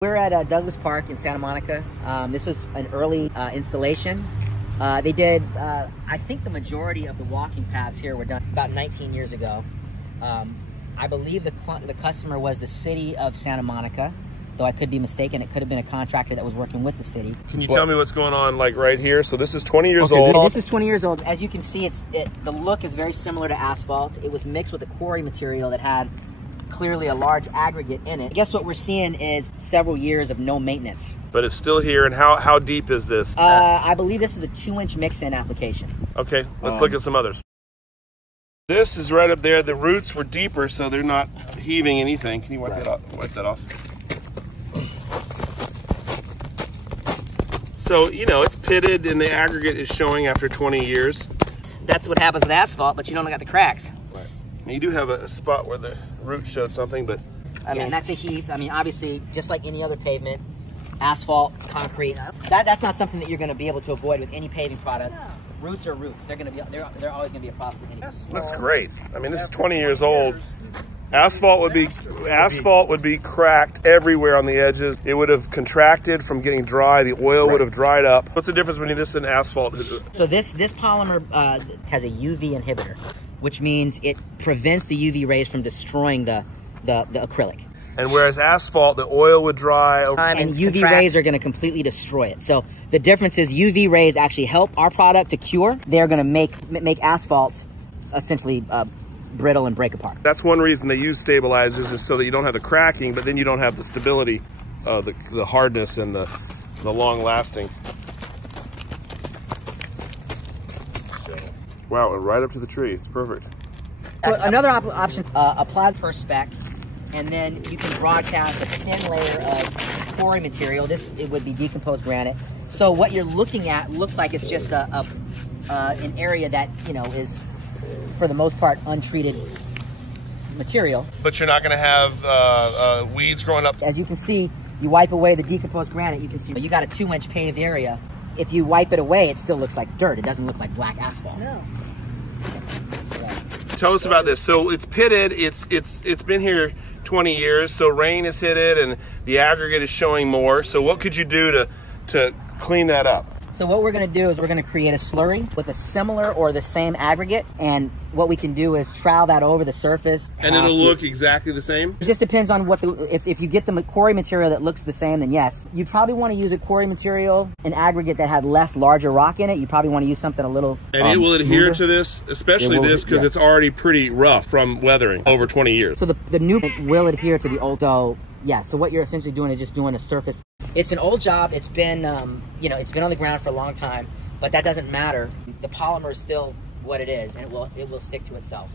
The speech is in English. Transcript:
We're at Douglas Park in Santa Monica. This was an early installation. They did, I think the majority of the walking paths here were done about 19 years ago. I believe the customer was the city of Santa Monica, though I could be mistaken. It could have been a contractor that was working with the city. Can you tell me what's going on, like right here? So this is 20 years old. This is 20 years old. As you can see, the look is very similar to asphalt. It was mixed with a quarry material that had clearly a large aggregate in it. I guess what we're seeing is several years of no maintenance. But it's still here. And how deep is this? I believe this is a 2-inch mix-in application. Okay, let's look at some others. This is right up there. The roots were deeper, so they're not heaving anything. Can you wipe that off? Wipe that off. So, you know, it's pitted and the aggregate is showing after 20 years. That's what happens with asphalt, but you don't got the cracks. Right. And you do have a spot where the root showed something, but... I mean, that's a heave. I mean, obviously, just like any other pavement, asphalt, concrete, that's not something that you're going to be able to avoid with any paving product. Roots are roots. They're always going to be a problem for anything. Looks great. I mean, this is 20 years old. Asphalt would be cracked everywhere on the edges. It would have contracted from getting dry. The oil would have dried up. What's the difference between this and asphalt? So this polymer has a UV inhibitor, which means it prevents the UV rays from destroying the acrylic. And whereas asphalt, the oil would dry over time and UV rays are going to completely destroy it. So the difference is UV rays actually help our product to cure. They're going to make asphalt essentially brittle and break apart. That's one reason they use stabilizers, is so that you don't have the cracking, but then you don't have the stability, the hardness and the long lasting. Wow, right up to the tree. It's perfect. So another option, apply per spec, and then you can broadcast a thin layer of quarry material. It would be decomposed granite. So what you're looking at looks like it's just an area that, you know, is for the most part untreated material. But you're not going to have weeds growing up. As you can see, you wipe away the decomposed granite, you can see you got a 2-inch paved area. If you wipe it away, it still looks like dirt. It doesn't look like black asphalt. No. So. Tell us about this. So it's pitted. It's been here 20 years. So rain has hit it, and the aggregate is showing more. So what could you do to clean that up? So what we're going to do is we're going to create a slurry with a similar or the same aggregate, and what we can do is trowel that over the surface. And it'll look exactly the same? It just depends on what if you get the quarry material that looks the same, then yes. You probably want to use a quarry material, an aggregate that had larger rock in it. You probably want to use something a little And it will adhere to this, especially this, because it's already pretty rough from weathering over 20 years. So the new will adhere to the old. So yeah, so what you're essentially doing is just doing a surface. It's an old job. It's been, you know, it's been on the ground for a long time, but that doesn't matter. The polymer is still what it is, and it will stick to itself.